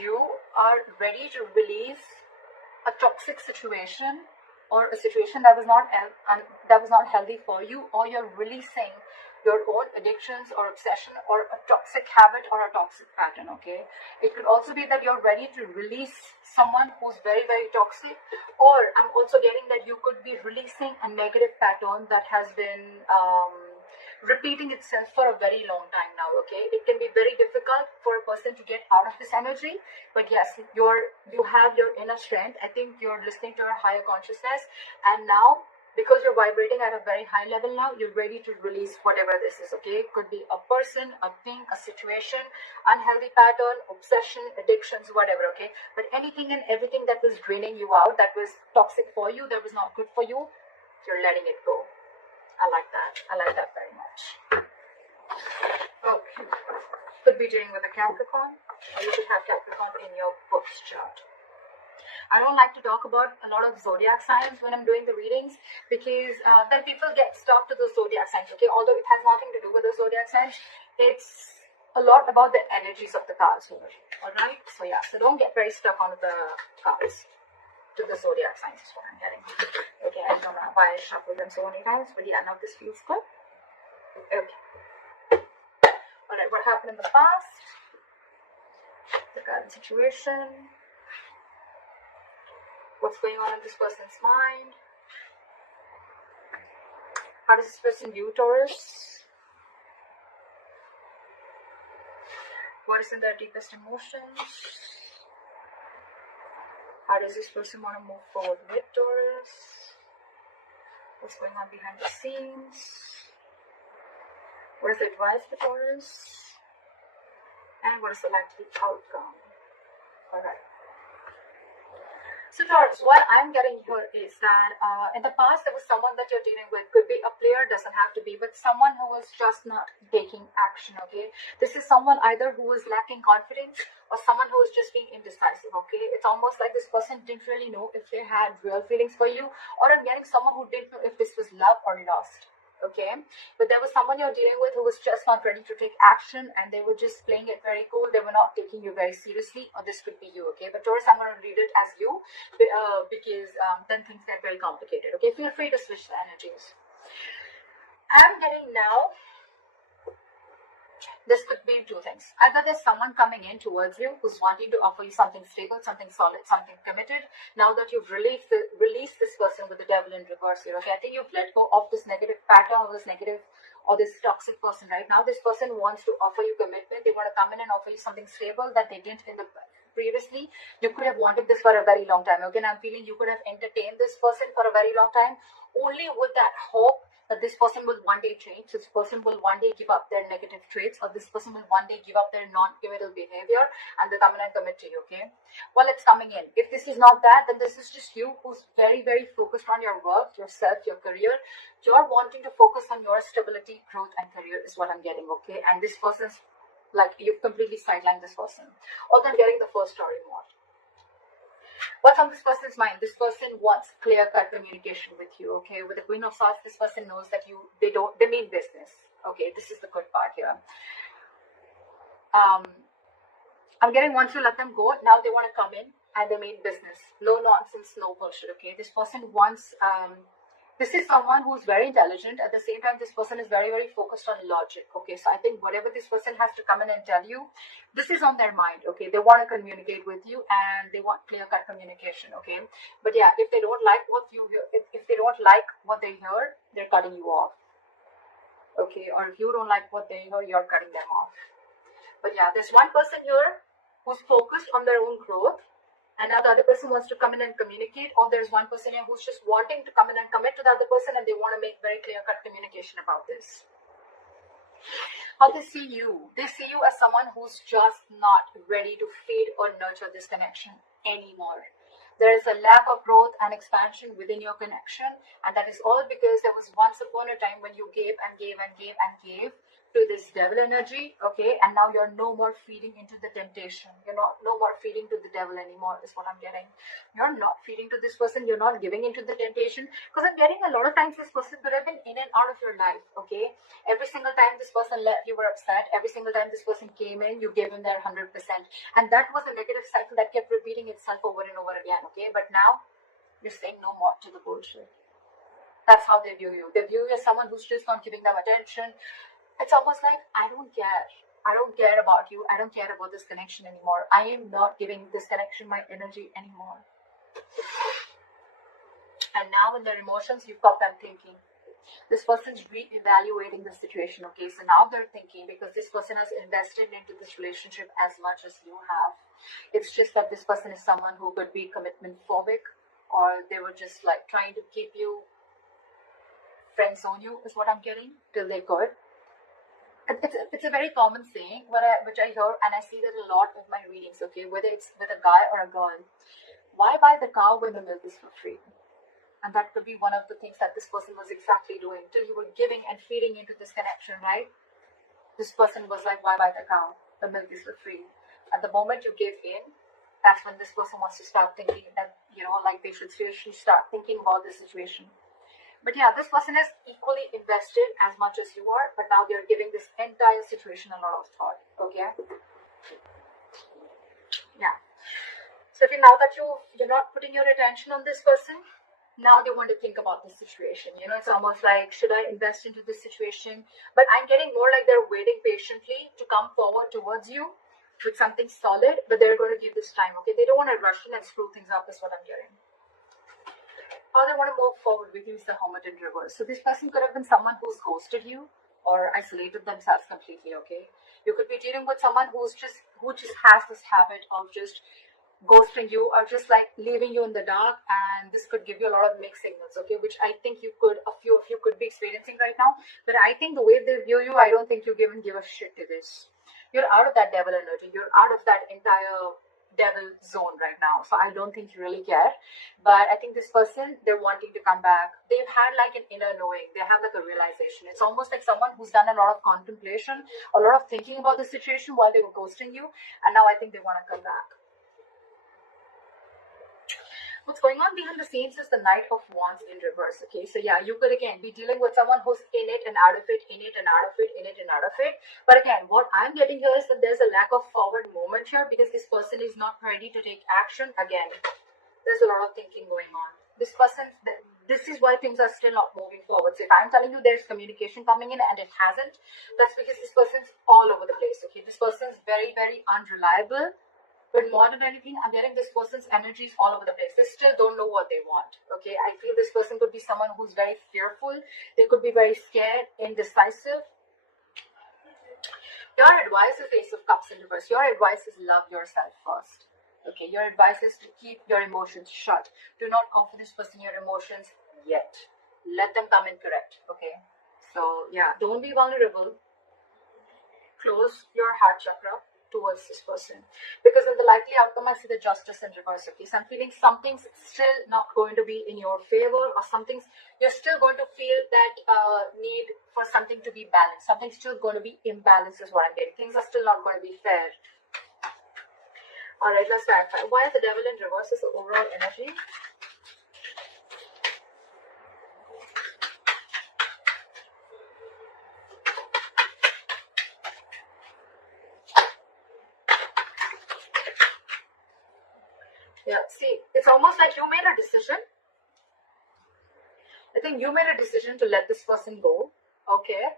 you are ready to release a toxic situation or a situation that was not healthy for you, or you're releasing your own addictions or obsession or a toxic habit or a toxic pattern. Okay, it could also be that you're ready to release someone who's very, very toxic, or I'm also getting that you could be releasing a negative pattern that has been repeating itself for a very long time now. Okay, it can be very difficult for a person to get out of this energy, but yes, you have your inner strength. I think you're listening to your higher consciousness, and now because you're vibrating at a very high level now, you're ready to release whatever this is. Okay, it could be a person, a thing, a situation, unhealthy pattern, obsession, addictions, whatever. Okay, but anything and everything that was draining you out, that was toxic for you, that was not good for you, you're letting it go. I like that. I like that very much. Okay, could be dealing with a Capricorn, or you could have Capricorn in your books chart. I don't like to talk about a lot of zodiac signs when I'm doing the readings, because then people get stuck to the zodiac signs. Okay, although it has nothing to do with the zodiac signs, it's a lot about the energies of the cards here. All right, so yeah, so don't get very stuck on the cards to the zodiac signs is what I'm getting. Okay, I don't know why I shuffled them so many times, but yeah, now this feels good. Okay. All right, what happened in the past? The current situation. What's going on in this person's mind? How does this person view Taurus? What is in their deepest emotions? How does this person want to move forward with Taurus? What's going on behind the scenes? What is the advice for Taurus? And what is the likely outcome? Alright. So Taurus, what I'm getting here is that in the past there was someone that you're dealing with. Could be a player, doesn't have to be, but someone who was just not taking action. Okay, this is someone either who was lacking confidence or someone who was just being indecisive. Okay, it's almost like this person didn't really know if they had real feelings for you, or I'm getting someone who didn't know if this was love or lost. Okay, but there was someone you're dealing with who was just not ready to take action, and they were just playing it very cool. They were not taking you very seriously, or this could be you. Okay, but Taurus, I'm going to read it as you, because then things get very complicated. Okay, feel free to switch the energies. I'm getting now, this could be two things. Either there's someone coming in towards you who's wanting to offer you something stable, something solid, something committed. Now that you've released this person with the devil in reverse here. Okay, I think you've let go of this negative pattern, or this negative or this toxic person. Right now, this person wants to offer you commitment. They want to come in and offer you something stable that they didn't in the previously. You could have wanted this for a very long time. Okay, and I'm feeling you could have entertained this person for a very long time, only with that hope that this person will one day change, this person will one day give up their negative traits, or this person will one day give up their non-committal behavior, and they come in and commit to you. Okay, well, it's coming in. If this is not that, then this is just you who's very, very focused on your work, yourself, your career. You're wanting to focus on your stability, growth, and career is what I'm getting. Okay, and this person's like, you've completely sidelined this person. Although I'm getting the first story more. What's on this person's mind? This person wants clear-cut communication with you. Okay, with the Queen of Swords, this person knows that they mean business. Okay, this is the good part here. I'm getting, once you let them go, now they want to come in and they mean business. No nonsense, no bullshit. Okay, this person wants. This is someone who's very intelligent. At the same time, this person is very, very focused on logic. Okay, so I think whatever this person has to come in and tell you, this is on their mind. Okay, they want to communicate with you and they want clear-cut communication. Okay, but yeah, if they don't like what you hear, if they don't like what they hear, they're cutting you off. Okay, or if you don't like what they hear, you're cutting them off. But yeah, there's one person here who's focused on their own growth. And now the other person wants to come in and communicate, or there's one person here who's just wanting to come in and commit to the other person, and they want to make very clear-cut communication about this. How they see you as someone who's just not ready to feed or nurture this connection anymore. There is a lack of growth and expansion within your connection, and that is all because there was once upon a time when you gave and gave and gave and gave to this devil energy, okay, and now you're no more feeding into the temptation. You're no more feeding to the devil anymore, is what I'm getting. You're not feeding to this person, you're not giving into the temptation, because I'm getting a lot of times this person could have been in and out of your life, okay. Every single time this person left, you were upset. Every single time this person came in, you gave him their 100%, and that was a negative cycle that kept repeating itself over and over again, okay. But now you're saying no more to the bullshit. That's how they view you. They view you as someone who's just not giving them attention. It's almost like, I don't care. I don't care about you. I don't care about this connection anymore. I am not giving this connection my energy anymore. And now in their emotions, you've got them thinking. This person's re-evaluating the situation, okay? So now they're thinking, because this person has invested into this relationship as much as you have. It's just that this person is someone who could be commitment phobic, or they were just like trying to keep you, friend zone you, is what I'm getting, till they could. It's a very common saying which I hear, and I see that a lot in my readings, okay, whether it's with a guy or a girl. Why buy the cow when the milk is for free? And that could be one of the things that this person was exactly doing, till you were giving and feeding into this connection, right? This person was like, why buy the cow? The milk is for free. At the moment you give in, that's when this person wants to start thinking that, like they should seriously start thinking about the situation. But yeah, this person is equally invested as much as you are, but now they're giving this entire situation a lot of thought, okay? Yeah. So now that you're not putting your attention on this person, now they want to think about this situation. It's almost like, should I invest into this situation? But I'm getting more like they're waiting patiently to come forward towards you with something solid, but they're going to give this time, okay? They don't want to rush in and screw things up, is what I'm getting. How they want to move forward with you is the Hermit in reverse. So this person could have been someone who's ghosted you or isolated themselves completely, okay? You could be dealing with someone who just has this habit of just ghosting you or just like leaving you in the dark, and this could give you a lot of mixed signals, okay, which I think a few of you could be experiencing right now. But I think the way they view you, I don't think you give a shit to this. You're out of that devil energy. You're out of that entire devil zone right now, so I don't think you really care. But I think this person, they're wanting to come back. They've had like an inner knowing. They have like a realization. It's almost like someone who's done a lot of contemplation, a lot of thinking about the situation while they were ghosting you, and now I think they want to come back. What's going on behind the scenes is the Knight of Wands in reverse, okay? So yeah, you could again be dealing with someone who's in it and out of it, in it and out of it, in it and out of it. But again, what I'm getting here is that there's a lack of forward movement here, because this person is not ready to take action. Again, there's a lot of thinking going on. This is why things are still not moving forward. So if I'm telling you there's communication coming in and it hasn't, that's because this person's all over the place, okay? This person's very, very unreliable. But more than anything, I'm getting this person's energies all over the place. They still don't know what they want, okay? I feel this person could be someone who's very fearful. They could be very scared, indecisive. Your advice is Ace of Cups in reverse. Your advice is love yourself first, okay? Your advice is to keep your emotions shut. Do not offer this person your emotions yet. Let them come in correct, okay? So, yeah, don't be vulnerable. Close your heart chakra towards this person, because in the likely outcome I see the Justice in reverse, okay? So I'm feeling something's still not going to be in your favor, or you're still going to feel that need for something to be balanced. Something's still going to be imbalanced is what I'm getting. Things are still not going to be fair. Alright, let's clarify. Why is the Devil in reverse is the overall energy? Yeah, see, it's almost like you made a decision. I think you made a decision to let this person go, okay?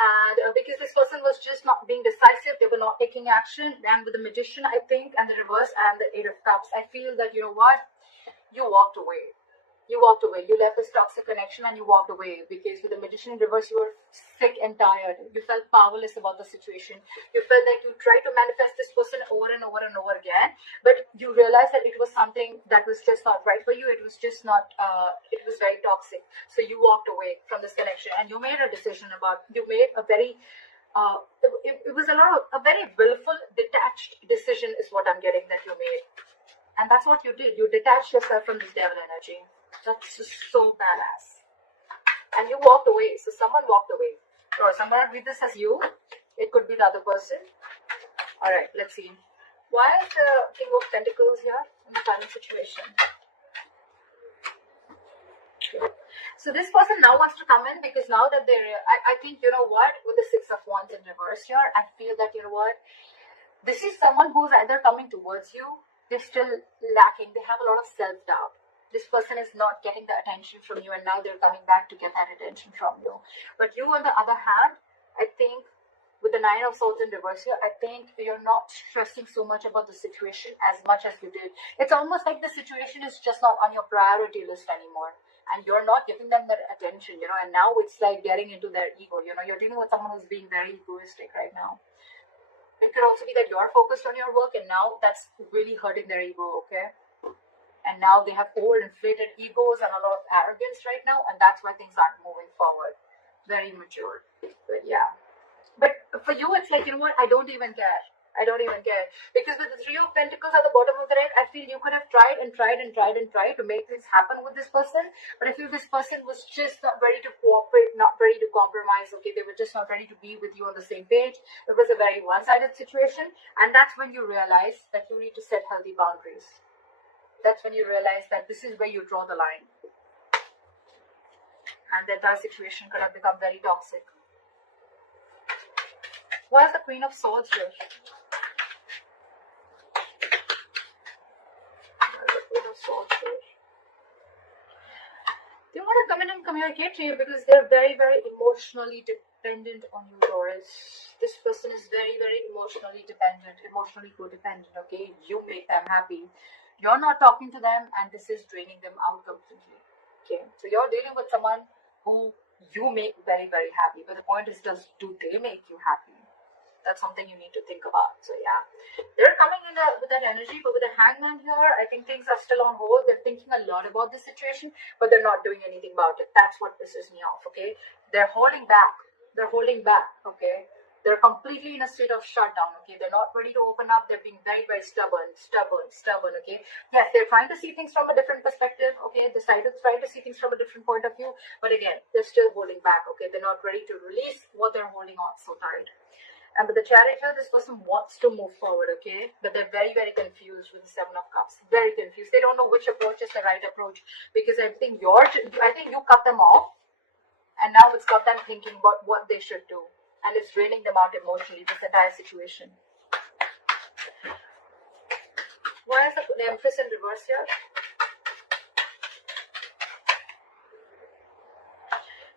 And because this person was just not being decisive, they were not taking action. And with the Magician, I think, and the reverse and the Eight of Cups, I feel that, you know what? You walked away. You walked away. You left this toxic connection and you walked away, because with the Magician in reverse, you were sick and tired. You felt powerless about the situation. You felt like you tried to manifest this person over and over and over again, but you realized that it was something that was just not right for you. It was just not, it was very toxic. So you walked away from this connection and you made a decision you made a very, it was a very willful, detached decision is what I'm getting that you made. And that's what you did. You detached yourself from this devil energy. That's just so badass. And you walked away. So someone walked away. Or so I'm going to read this as you. It could be the other person. Alright, let's see. Why is the King of Pentacles here in the current situation? So this person now wants to come in because now that they're, I think, you know what, with the Six of Wands in reverse here, I feel that, you know what, this is someone who's either coming towards you, they're still lacking, they have a lot of self-doubt. This person is not getting the attention from you, and now they're coming back to get that attention from you. But you, on the other hand, I think, with the Nine of Swords in reverse here, I think you're not stressing so much about the situation as much as you did. It's almost like the situation is just not on your priority list anymore. And you're not giving them that attention, you know, and now it's like getting into their ego, you know, you're dealing with someone who's being very egoistic right now. It could also be that you're focused on your work and now that's really hurting their ego, okay? And now they have overinflated egos and a lot of arrogance right now, and that's why things aren't moving forward. Very mature. But yeah. But for you, it's like, you know what, I don't even care. I don't even care. Because with the Three of Pentacles at the bottom of the deck, I feel you could have tried and tried and tried and tried to make things happen with this person. But I feel this person was just not ready to cooperate, not ready to compromise. Okay, they were just not ready to be with you on the same page. It was a very one-sided situation. And that's when you realize that you need to set healthy boundaries. That's when you realize that this is where you draw the line. And the entire situation could have become very toxic. Why is the Queen of Swords here? They want to come in and communicate to you because they're very, very emotionally dependent on you, Taurus. This person is very, very emotionally dependent, emotionally codependent, okay? You make them happy. You're not talking to them and this is draining them out completely, okay? So you're dealing with someone who you make very, very happy. But the point is, do they make you happy? That's something you need to think about. So yeah, they're coming in with that energy, but with the Hangman here, I think things are still on hold. They're thinking a lot about this situation, but they're not doing anything about it. That's what pisses me off, okay? They're holding back. They're holding back, okay? They're completely in a state of shutdown, okay? They're not ready to open up. They're being very, very stubborn, okay? Yes, they're trying to see things from a different perspective, okay? They're trying to see things from a different point of view, but again, they're still holding back, okay? They're not ready to release what they're holding on so tight. And with the Chariot here, this person wants to move forward, okay? But they're very, very confused with the Seven of Cups. Very confused. They don't know which approach is the right approach. Because I think you cut them off. And now it's got them thinking about what they should do. And it's draining them out emotionally, this entire situation. Why is the Empress in reverse here?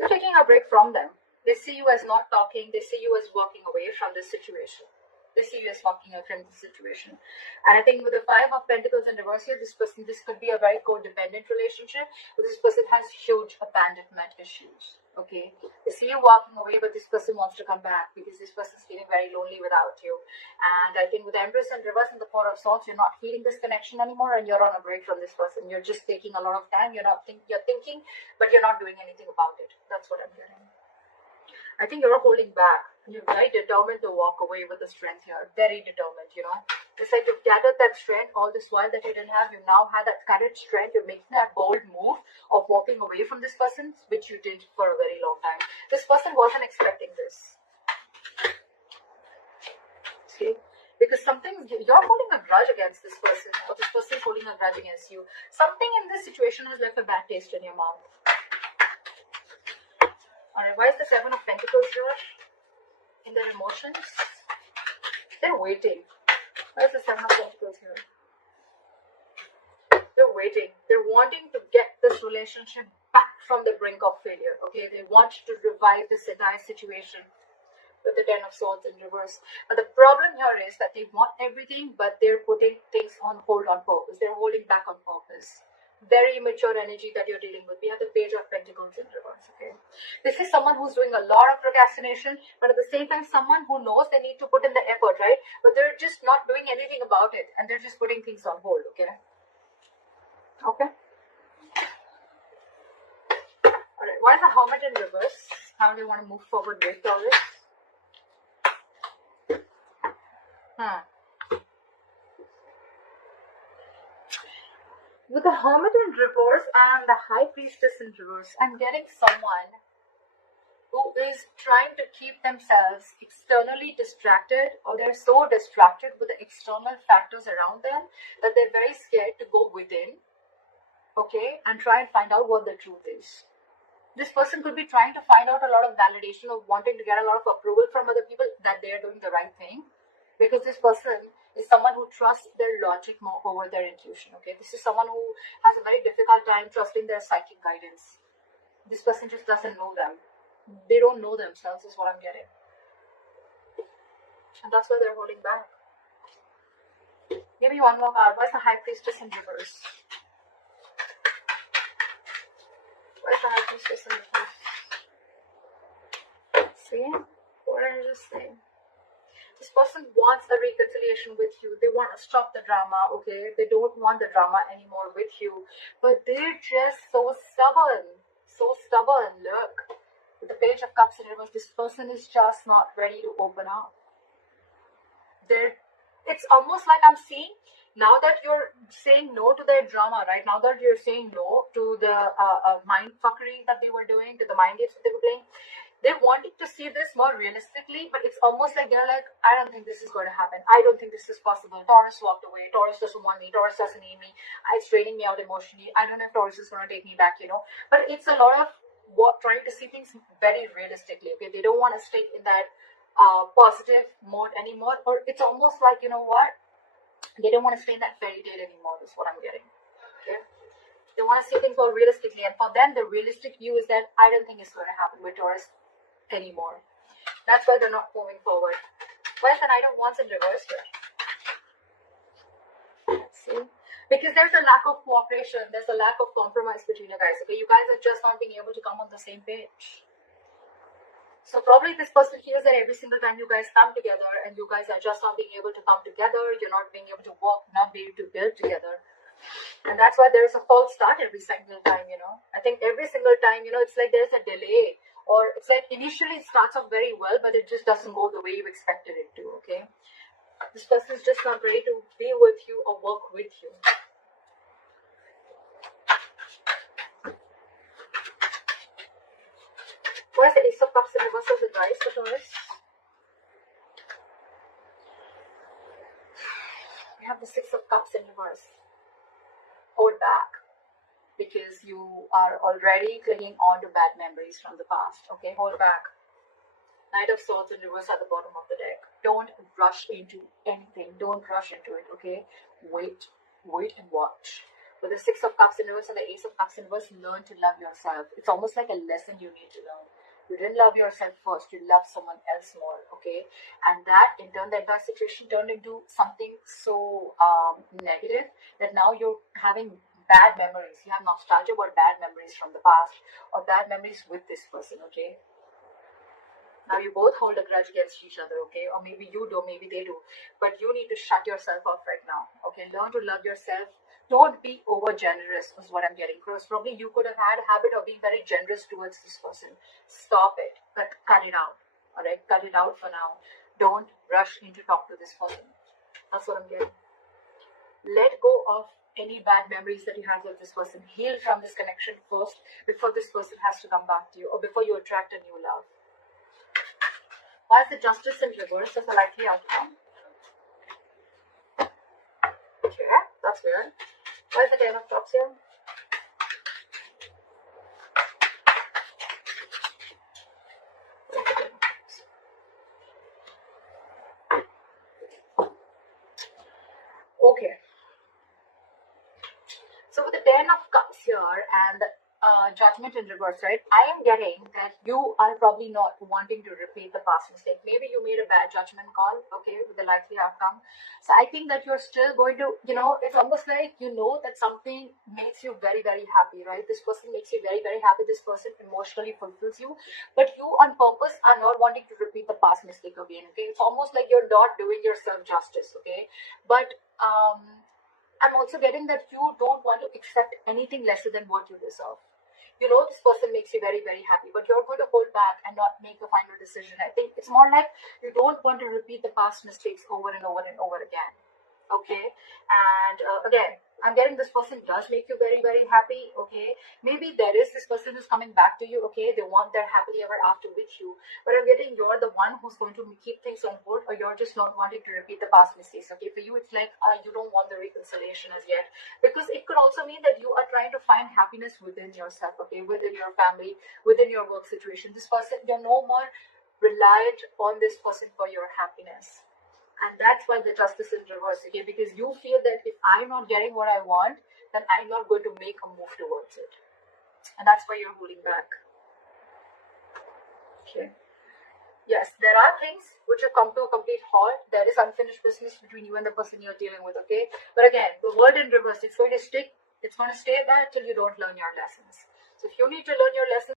You're taking a break from them. They see you as not talking. They see you as walking away from this situation. They see you as walking away from this situation. And I think with the Five of Pentacles in reverse here, this could be a very codependent relationship. But this person has huge abandonment issues. Okay? They see you walking away, but this person wants to come back because this person is feeling very lonely without you. And I think with the Empress in reverse and the Four of Swords, you're not feeling this connection anymore, and you're on a break from this person. You're just taking a lot of time. You're thinking, but you're not doing anything about it. That's what I'm hearing. I think you're holding back. You're very determined to walk away with the strength here. Very determined, you know. It's like you've gathered that strength all this while that you didn't have. You now have that courage, strength. You're making that bold move of walking away from this person, which you did for a very long time. This person wasn't expecting this. See? Because you're holding a grudge against this person, or this person is holding a grudge against you. Something in this situation has left a bad taste in your mouth. Alright, why is the Seven of Pentacles here? In their emotions? They're waiting. Why is the Seven of Pentacles here? They're waiting. They're wanting to get this relationship back from the brink of failure. Okay, they want to revive this entire situation with the Ten of Swords in reverse. But the problem here is that they want everything, but they're putting things on hold on purpose. They're holding back on purpose. Very immature energy that you're dealing with. We have the Page of Pentacles in reverse, okay? This is someone who's doing a lot of procrastination, but at the same time, someone who knows they need to put in the effort, right? But they're just not doing anything about it, and they're just putting things on hold, okay? Okay? Alright, why is the Hermit in reverse? How do you want to move forward with Taurus? With the Hermit in reverse and the High Priestess in reverse, I'm getting someone who is trying to keep themselves externally distracted, or they're so distracted with the external factors around them that they're very scared to go within, okay, and try and find out what the truth is. This person could be trying to find out a lot of validation, of wanting to get a lot of approval from other people that they are doing the right thing, because this person is someone who trusts their logic more over their intuition, okay. This is someone who has a very difficult time trusting their psychic guidance. This person just doesn't know them. They don't know themselves, is what I'm getting. And that's why they're holding back. Give me one more card. Why is the High Priestess in reverse? Why is the High Priestess in reverse? See? What did I just say? This person wants a reconciliation with you. They want to stop the drama, okay? They don't want the drama anymore with you. But they're just so stubborn. So stubborn. Look. With the Page of Cups in reverse, this person is just not ready to open up. It's almost like I'm seeing, now that you're saying no to their drama, right? Now that you're saying no to the mind fuckery that they were doing, to the mind games that they were playing, they're wanting to see this more realistically, but it's almost like they're like, I don't think this is going to happen. I don't think this is possible. Taurus walked away. Taurus doesn't want me. Taurus doesn't need me. It's draining me out emotionally. I don't know if Taurus is going to take me back, you know. But it's a lot of trying to see things very realistically, okay? They don't want to stay in that positive mode anymore, or it's almost like, you know what, they don't want to stay in that fairy tale anymore, is what I'm getting, okay? They want to see things more realistically, and for them, the realistic view is that I don't think it's going to happen with Taurus anymore. That's why they're not moving forward. Why is the Knight of Wands in reverse here? Let's see. Because there's a lack of cooperation, there's a lack of compromise between you guys, okay? You guys are just not being able to come on the same page. So probably this person feels that every single time you guys come together and you guys are just not being able to come together, you're not being able to work, not being able to build together. And that's why there's a false start every single time, you know. I think every single time, you know, it's like there's a delay, or it's like initially it starts off very well, but it just doesn't go the way you expected it to, okay? This person is just not ready to be with you or work with you. Why is the Ace of Cups in reverse as advice for Taurus? We have the Six of Cups in reverse. Hold back, because you are already clinging on to bad memories from the past, okay? Hold back. Knight of Swords in reverse at the bottom of the deck. Don't rush into anything. Don't rush into it, okay? Wait and watch. With the Six of Cups in reverse and the Ace of Cups in reverse, learn to love yourself. It's almost like a lesson you need to learn. You didn't love yourself first, you love someone else more, okay? And that, in turn, the entire situation turned into something so negative that now you're having bad memories. You have nostalgia about bad memories from the past, or bad memories with this person, okay? Now you both hold a grudge against each other, okay? Or maybe you do, maybe they do. But you need to shut yourself off right now, okay? Learn to love yourself. Don't be over generous, is what I'm getting across. Probably you could have had a habit of being very generous towards this person. Stop it, but cut it out, all right? Cut it out for now. Don't rush in to talk to this person. That's what I'm getting. Let go of any bad memories that you have with this person. Heal from this connection first before this person has to come back to you, or before you attract a new love. Why is the Justice in reverse as a likely outcome? Okay, that's weird. Why is the Ten of Cups here? Okay. So with the Ten of Cups here and Judgment in reverse, right? I am getting that you are probably not wanting to repeat the past mistake. Maybe you made a bad judgment call, okay, with the likely outcome. So I think that you're still going to, you know, it's almost like you know that something makes you very, very happy, right? This person makes you very, very happy. This person emotionally fulfills you. But you on purpose are not wanting to repeat the past mistake again, okay? It's almost like you're not doing yourself justice, okay? But I'm also getting that you don't want to accept anything lesser than what you deserve. You know this person makes you very, very happy, but you're going to hold back and not make a final decision. I think it's more like you don't want to repeat the past mistakes over and over and over again. Okay, and again, I'm getting this person does make you very, very happy. Okay, maybe there is this person who's coming back to you. Okay, they want their happily ever after with you, but I'm getting you're the one who's going to keep things on hold, or you're just not wanting to repeat the past mistakes. Okay, for you it's like you don't want the reconciliation as yet, because it could also mean that you are trying to find happiness within yourself. Okay, within your family, within your work situation. This person, you're no more reliant on this person for your happiness. And that's why the justice is reversed, okay? Because you feel that if I'm not getting what I want, then I'm not going to make a move towards it. And that's why you're holding back. Okay. Yes, there are things which have come to a complete halt. There is unfinished business between you and the person you're dealing with, okay? But again, the word in reverse, it's going to stay there till you don't learn your lessons. So if you need to learn your lessons,